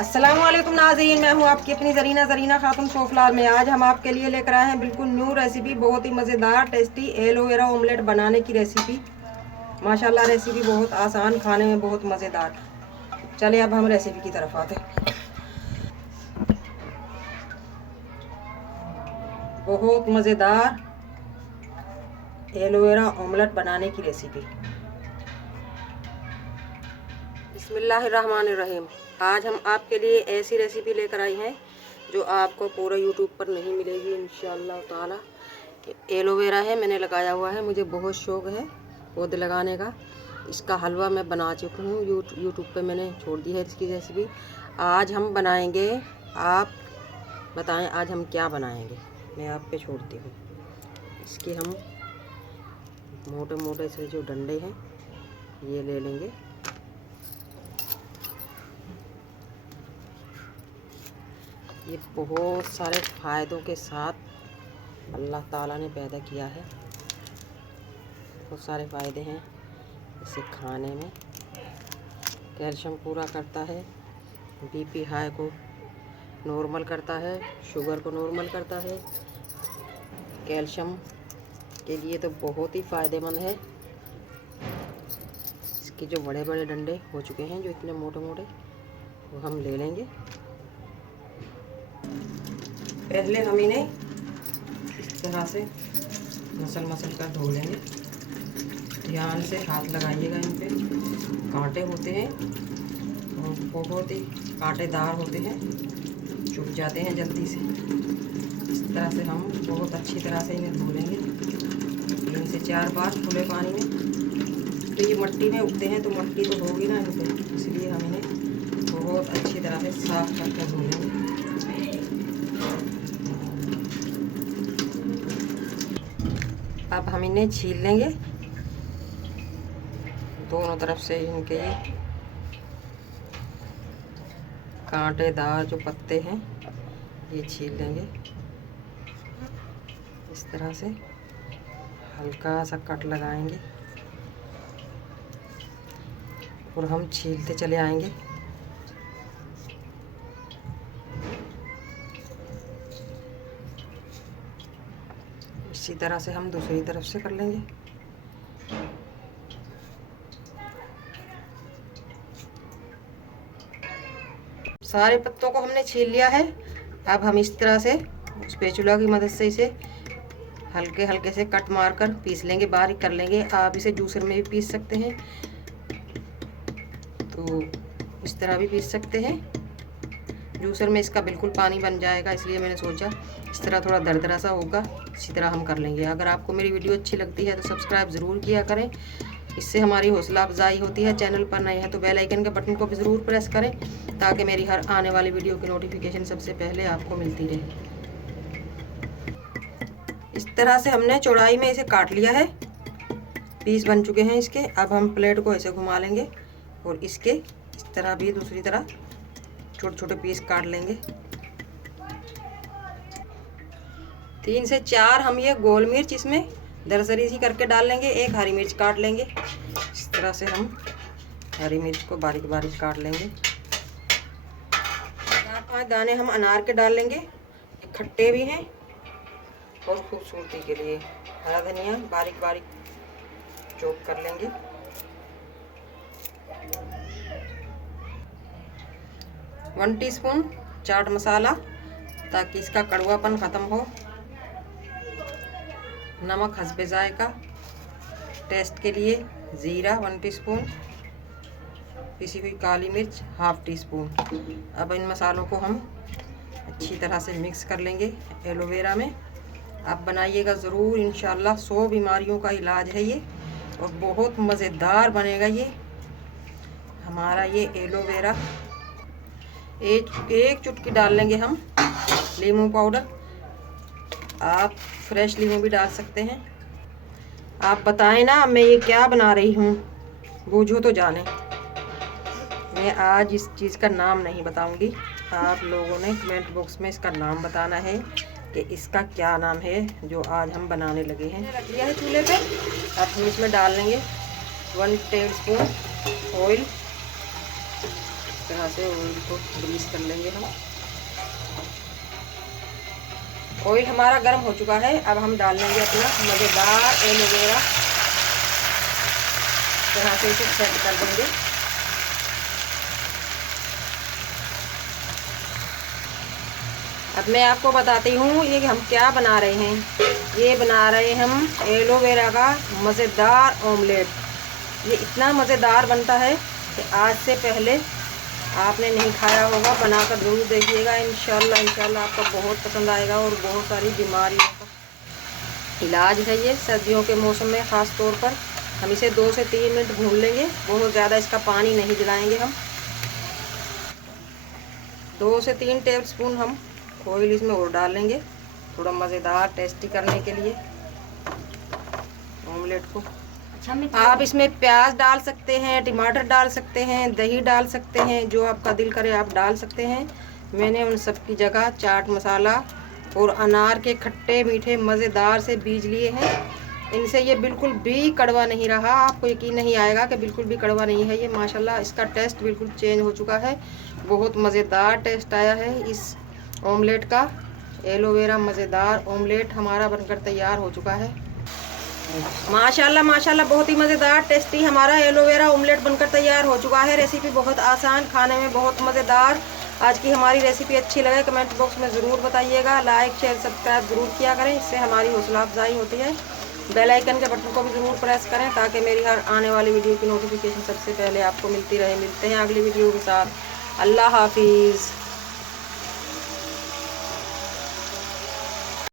अस्सलामुअलैकुम नाज़रीन, मैं हूँ आपकी अपनी ज़रीना खातून सोफलाल में। आज हम आपके लिए लेकर आए हैं बिल्कुल न्यू रेसिपी, बहुत ही मज़ेदार टेस्टी एलोवेरा ऑमलेट बनाने की रेसिपी। माशाल्लाह रेसिपी बहुत आसान, खाने में बहुत मज़ेदार। चलिए अब हम रेसिपी की तरफ आते हैं। बहुत मज़ेदार एलोवेरा ऑमलेट बनाने की रेसिपी। बिस्मिल्लाहिर्रहमानिर्रहीम। आज हम आपके लिए ऐसी रेसिपी लेकर आई हैं जो आपको पूरा यूट्यूब पर नहीं मिलेगी इंशाअल्लाह ताला। एलोवेरा है, मैंने लगाया हुआ है, मुझे बहुत शौक़ है पौधे लगाने का। इसका हलवा मैं बना चुकी हूँ, यूट्यूब पे मैंने छोड़ दी है इसकी रेसिपी। आज हम बनाएंगे, आप बताएं आज हम क्या बनाएंगे। मैं आप पे छोड़ती हूँ। इसके हम मोटे मोटे से जो डंडे हैं ये ले लेंगे। ये बहुत सारे फ़ायदों के साथ अल्लाह ताला ने पैदा किया है। बहुत सारे फ़ायदे हैं इसे खाने में। कैल्शियम पूरा करता है, बीपी हाई को नॉर्मल करता है, शुगर को नॉर्मल करता है। कैल्शियम के लिए तो बहुत ही फ़ायदेमंद है। इसके जो बड़े बड़े डंडे हो चुके हैं, जो इतने मोटे मोटे, वो हम ले लेंगे। पहले हम इन्हें इस तरह से मसल कर धो लेंगे। ध्यान से हाथ लगाइएगा, इन पे कांटे होते हैं और बहुत ही कांटेदार होते हैं, चुभ जाते हैं जल्दी से। इस तरह से हम बहुत अच्छी तरह से इन्हें धो लेंगे 3 से 4 बार खुले पानी में। तो ये मिट्टी में उगते हैं तो मिट्टी तो होगी ना इन पर, इसलिए हम इन्हें बहुत अच्छी तरह से साफ करके धो लेंगे। अब हम इन्हें छील लेंगे, दोनों तरफ से इनके ये कांटेदार जो पत्ते हैं ये छील लेंगे। इस तरह से हल्का सा कट लगाएंगे और हम छीलते चले आएंगे। इसी तरह से हम दूसरी तरफ से कर लेंगे। सारे पत्तों को हमने छील लिया है। अब हम इस तरह से स्पैचुला की मदद से इसे हल्के हल्के से कट मारकर पीस लेंगे, बारीक कर लेंगे। आप इसे जूसर में भी पीस सकते हैं, तो इस तरह भी पीस सकते हैं। जूसर में इसका बिल्कुल पानी बन जाएगा, इसलिए मैंने सोचा इस तरह थोड़ा दरदरा सा होगा, इसी तरह हम कर लेंगे। अगर आपको मेरी वीडियो अच्छी लगती है तो सब्सक्राइब ज़रूर किया करें, इससे हमारी हौसला अफजाई होती है। चैनल पर नए हैं तो बेल आइकन के बटन को भी ज़रूर प्रेस करें, ताकि मेरी हर आने वाली वीडियो की नोटिफिकेशन सबसे पहले आपको मिलती रहे। इस तरह से हमने चौड़ाई में इसे काट लिया है, पीस बन चुके हैं इसके। अब हम प्लेट को ऐसे घुमा लेंगे और इसके इस तरह भी दूसरी तरह छोटे छोटे पीस काट लेंगे। 3 से 4 हम ये गोल मिर्च इसमें दरदरी सी करके डाल लेंगे। 1 हरी मिर्च काट लेंगे। इस तरह से हम हरी मिर्च को बारीक बारीक काट लेंगे। 4-5 दाने हम अनार के डाल लेंगे, खट्टे भी हैं और खूबसूरती के लिए। हरा धनिया बारीक बारीक चॉप कर लेंगे। 1 टीस्पून चाट मसाला, ताकि इसका कड़वापन ख़त्म हो। नमक हस्बे जायका, टेस्ट के लिए ज़ीरा 1 टीस्पून, पिसी हुई काली मिर्च 1/2 टीस्पून। अब इन मसालों को हम अच्छी तरह से मिक्स कर लेंगे एलोवेरा में। आप बनाइएगा ज़रूर, इंशाल्लाह 100 बीमारियों का इलाज है ये और बहुत मज़ेदार बनेगा ये हमारा ये एलोवेरा। एक चुटकी डाल लेंगे हम नींबू पाउडर, आप फ्रेश नींबू भी डाल सकते हैं। आप बताएं ना मैं ये क्या बना रही हूँ, बूझो तो जाने। मैं आज इस चीज़ का नाम नहीं बताऊंगी, आप लोगों ने कमेंट बॉक्स में इसका नाम बताना है कि इसका क्या नाम है जो आज हम बनाने लगे हैं। रख दिया है चूल्हे पे। अब हम इसमें डाल लेंगे 1 टेबलस्पून ऑयल। तरह से ऑयल को ग्रीस कर लेंगे हम। ऑयल हमारा गर्म हो चुका है। अब हम डाल लेंगे अपना मज़ेदार एलोवेरा, तरह से इसे सेट कर देंगे। अब मैं आपको बताती हूँ ये हम क्या बना रहे हैं। ये बना रहे हैं हम एलोवेरा का मज़ेदार ऑमलेट। ये इतना मज़ेदार बनता है कि आज से पहले आपने नहीं खाया होगा, बनाकर ज़रूर देखिएगा। इंशाल्लाह आपको बहुत पसंद आएगा और बहुत सारी बीमारियों का इलाज है ये सर्दियों के मौसम में ख़ास तौर पर। हम इसे 2 से 3 मिनट भून लेंगे, बहुत ज़्यादा इसका पानी नहीं दिलाएंगे हम। 2 से 3 टेबलस्पून हम ऑयल इसमें और डालेंगे, थोड़ा मज़ेदार टेस्टी करने के लिए ऑमलेट को। आप इसमें प्याज डाल सकते हैं, टमाटर डाल सकते हैं, दही डाल सकते हैं, जो आपका दिल करे आप डाल सकते हैं। मैंने उन सब की जगह चाट मसाला और अनार के खट्टे मीठे मज़ेदार से बीज लिए हैं। इनसे ये बिल्कुल भी कड़वा नहीं रहा, आपको यकीन नहीं आएगा कि बिल्कुल भी कड़वा नहीं है ये। माशाल्लाह इसका टेस्ट बिल्कुल चेंज हो चुका है, बहुत मज़ेदार टेस्ट आया है इस ऑमलेट का। एलोवेरा मज़ेदार ऑमलेट हमारा बनकर तैयार हो चुका है। माशाल्लाह बहुत ही मज़ेदार टेस्टी हमारा एलोवेरा ऑमलेट बनकर तैयार हो चुका है। रेसिपी बहुत आसान, खाने में बहुत मज़ेदार। आज की हमारी रेसिपी अच्छी लगे कमेंट बॉक्स में ज़रूर बताइएगा। लाइक शेयर सब्सक्राइब ज़रूर किया करें, इससे हमारी हौसला अफजाई होती है। बेल आइकन के बटन को भी ज़रूर प्रेस करें ताकि मेरी हर आने वाली वीडियो की नोटिफिकेशन सबसे पहले आपको मिलती रहे। मिलते हैं अगली वीडियो के साथ। अल्लाह हाफिज़।